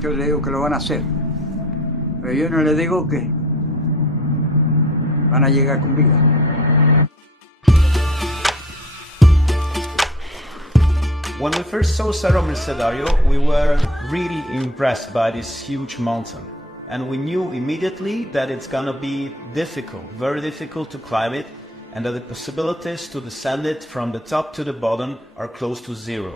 Yo le digo que lo van a hacer, pero yo no le digo que van a llegar con vida. When we first saw Cerro Mercedario, we were really impressed by this huge mountain. And we knew immediately that it's gonna be difficult, very difficult to climb it, and that the possibilities to descend it from the top to the bottom are close to zero.